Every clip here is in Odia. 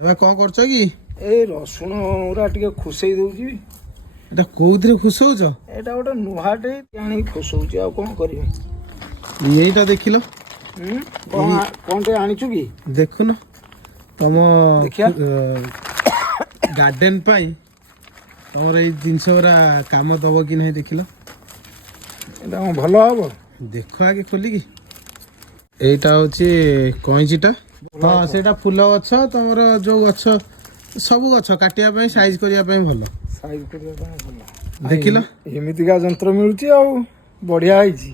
ଏବେ କଣ କରୁଛ କି? ଏଇ ରସୁଣ ଗୁରା ଟିକେ ଖୁସେଇ ଦଉଛି। ଏଟା କୋଉଥିରେ ଖୁସଉଛ? ଏଇଟା ଗୋଟେ ନୂହାଟେ ଆଣିକି ଖୁସଉଛି, ଆଉ କଣ କରିବି। ଏଇଟା ଦେଖିଲ କଣ ଟେ ଆଣିଛୁ କି? ଦେଖୁନ ତମ ଦେଖିଆ। ଗାର୍ଡେନ ପାଇଁ ତମର ଏଇ ଜିନିଷ ଗୁରା କାମ ଦବ କି ନାହିଁ ଦେଖିଲ। ଏଇଟା କଣ ଭଲ ହବ? ଦେଖ ଆଗେ ଖୋଲିକି। ଏଇଟା ହଉଛି କଇଁଚିଟା। ହଁ ସେଇଟା ଫୁଲ ଗଛ, ତମର ଯୋଉ ଗଛ ସବୁ ଗଛ କାଟିବା ପାଇଁ, ସାଇଜ କରିବା ପାଇଁ ଭଲ। ସାଇଜ କରିବା ପାଇଁ ଭଲ। ଦେଖିଲ ଏମିତିକା ଯନ୍ତ୍ର ମିଳୁଛି, ଆଉ ବଢିଆ ହେଇଛି।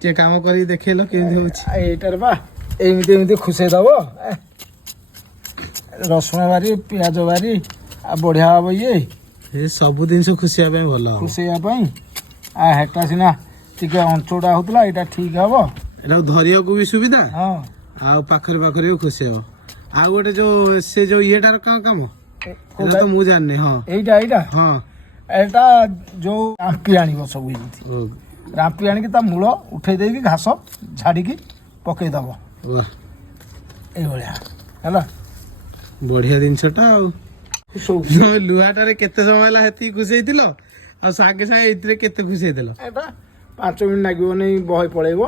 ଟିକେ କାମ କରିକି ଦେଖେଇଲ କେମିତି ହଉଛି। ଏଇଟାରେ ବା ଏମିତି ଖୁସେଇ ଦବ। ରସୁଣ ବାରି, ପିଆଜ ବାରି, ଆଉ ବଢିଆ ହବ ଇଏ। ଏ ସବୁ ଜିନିଷ ଖୁସିବା ପାଇଁ ଭଲ ହବ। ଖୁସେଇବା ପାଇଁ ହେଟା ସିନା ଟିକେ ଅଞ୍ଚୁଟା ହଉଥିଲା, ଏଇଟା ଠିକ ହବ। ଏଟାକୁ ଧରିବାକୁ ବି ସୁବିଧା, ହଁ। ଆଉ ପାଖରେ ପାଖରେ ବି ଖୁସି ହବ। ଆଉ ଗୋଟେ ଯୋଉ ସେ ଯୋଉ ଇଏଟାର କଣ କାମ ଏଟା ତ ମୁଁ ଜାଣିନି। ହଁ ଏଇଟା ହଁ ଏଇଟା ଯୋଉ ରାମ୍ପି ଆଣିବ ସବୁ ଏମିତି ରାମ୍ପି ଆଣିକି ତା ମୂଳ ଉଠେଇ ଦେଇକି ଘାସ ଝାଡ଼ିକି ପକେଇଦବ। ଏଇଭଳିଆ ହେଲା, ବଢିଆ ଜିନିଷଟା। ଆଉ ଲୁହାଟାରେ କେତେ ସମୟ ହେଲା ହେତିକି ଖୁସେଇଥିଲ, ଆଉ ସାଙ୍ଗେ ସାଙ୍ଗେ ଏଇଥିରେ କେତେ ଖୁସେଇଥିଲ? ଏଇଟା 5 ମିନିଟ୍ ଲାଗିବନି, ବହେ ପଳେଇବ।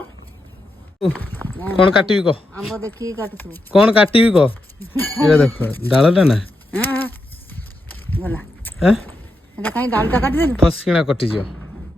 କଣ କାଟିବି କହ? ଆମ୍ବ ଦେଖିକି କାଟୁଛୁ। କଣ କାଟିବି କହ? ଏଇଟା ଦେଖ ଡାଳଟା ନା ଗଲା। ଏଟା କାହିଁ ଡାଳଟା କାଟିଦେଲୁ? ଫସକିଣା କଟିଯିବ।